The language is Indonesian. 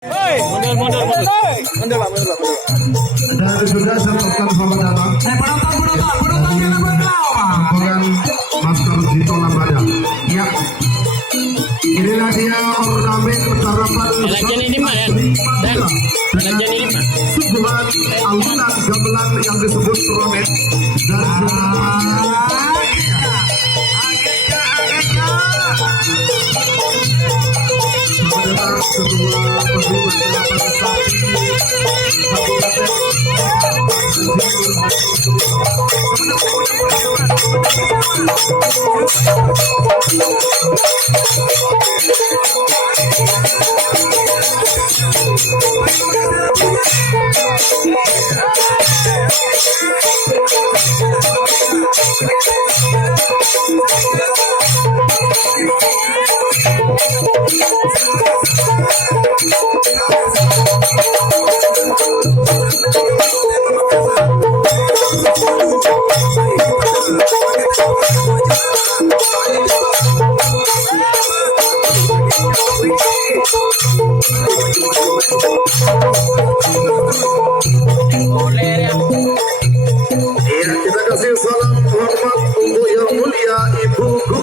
Mundur, mundur, mundur. Mundur, Pak, mundur, Pak, mundur. Dan juga sebutkan selamat datang rombongan Master Zito Lambada. Ya, inilah dia ornamen tarapan Legend ini Pak ya. Dan legend ini Pak. suguhan alunan gamelan yang disebut ronet dan ketua Perhubungan Kelapa Sapi Kita kasih salam hormat untuk yang mulia Ibu Guru